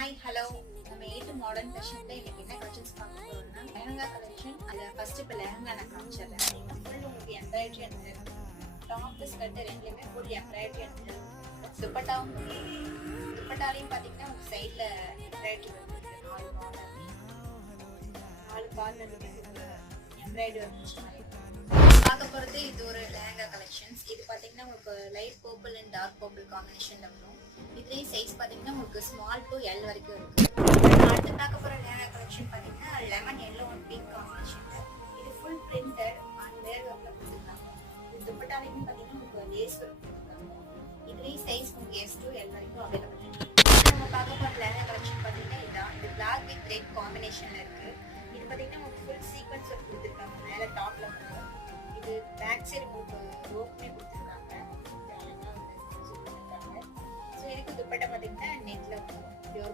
Hi hello நம்ம ஏட்டு modern ஃபேஷன்ல இன்னைக்கு என்ன கலெக்ஷன்ஸ் பார்க்க போறோம்னா லெஹங்கா கலெக்ஷன். அதில் ஃபர்ஸ்ட் இப்போ லெஹங்கா நான் காமிச்சிடுறேன். ஃபுல் உங்களுக்கு எம்ப்ராய்டரி அண்ட் டாப் ஸ்கர்ட் ரெண்டுலேயுமே ஃபுல் எம்ப்ராய்டரி அண்ட் துப்பட்டாவும் துப்பட்டாலையும் பார்த்தீங்கன்னா உங்கள் சைடில் எம்ப்ராய்டரி வந்துருக்கு. நாலு கார்னருமே எம்ப்ராய்டரி வந்துச்சு. பார்க்க போகிறது இது ஒரு லெஹங்கா கலெக்ஷன்ஸ். இது பார்த்தீங்கன்னா உங்களுக்கு light purple and dark purple காம்பினேஷனில் வரும். இதுலேயும் சைஸ் பார்த்தீங்கன்னா உங்களுக்கு ஸ்மால் டு எல் வரைக்கும் இருக்குது. அடுத்து பார்க்க போகிற லெஹங்கா கலெக்ஷன் பார்த்தீங்கன்னா லெமன் எல்லோ அண்ட் பிங்க் காம்பினேஷனில். இது ஃபுல் பிரிண்டட் அண்ட் வேர் ஒர்க்கில் கொடுத்துருக்காங்க. இது துப்பட்டாலையும் பார்த்தீங்கன்னா உங்களுக்கு லேஸ் ஒர்க் கொடுத்துருக்காங்க. இதுலேயும் சைஸ் உங்களுக்கு எஸ் டு எல் வரைக்கும் அவைலபிள் இருக்குது. நம்ம பார்க்க போகிற லெஹங்கா கலெக்ஷன் பார்த்தீங்கன்னா இதுதான். இது பிளாக் வித் ரெட் காம்பினேஷனில் இருக்குது. இது பார்த்தீங்கன்னா உங்களுக்கு ஃபுல் சீக்வன்ஸ் ஒர்க் கொடுத்துருக்காங்க. மேலே டாப்பில் வந்து இது பேக் சைடு உங்களுக்கு ரோப்புமே கொடுத்துருக்காங்க. ஸோ இதுக்கு துப்பட்டா பார்த்தீங்கன்னா நெட்டில் பியூர்